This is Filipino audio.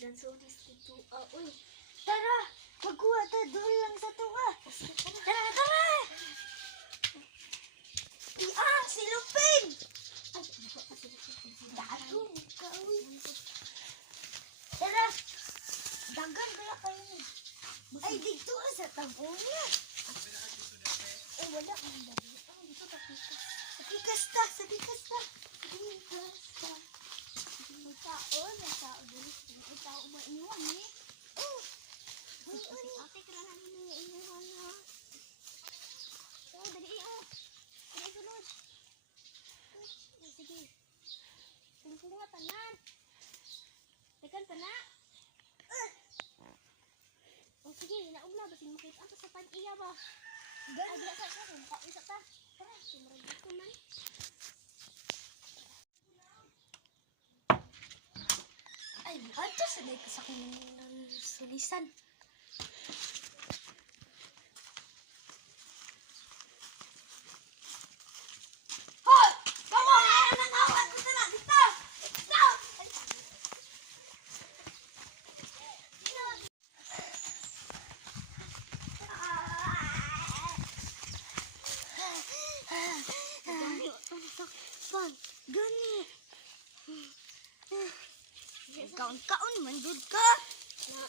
Dan sulis dito. Uy. Tara, magkuha ta doon lang sa tunga. Tara. Tara, tara. Si Lupin. Ay, ano pa sila? Dato, uy. Tara. Dagan kaya kayo. Ay, dito sa tabong niya. Wala ang dali. Dito takita. Sakikas ta, sakikas ta. Sakikas ta. May tao. Dali. May tao ba iniwan eh? Ate, kailan namin yung iniwan ha? Dali Dali sunod. Sige. Tungkol nga tanan. Tekan pa na. Sige, naog na. Basin makita ang sa pan-iya ba? Ay, bila ka. Isa pa. Tara, sumarag dito man. Ay, ato sa day sa kanyang sulisan. Hoy! Kamu na nang awat ko na dito. Dito. Pan, gani. Kaon-kaon man gud ka. Na,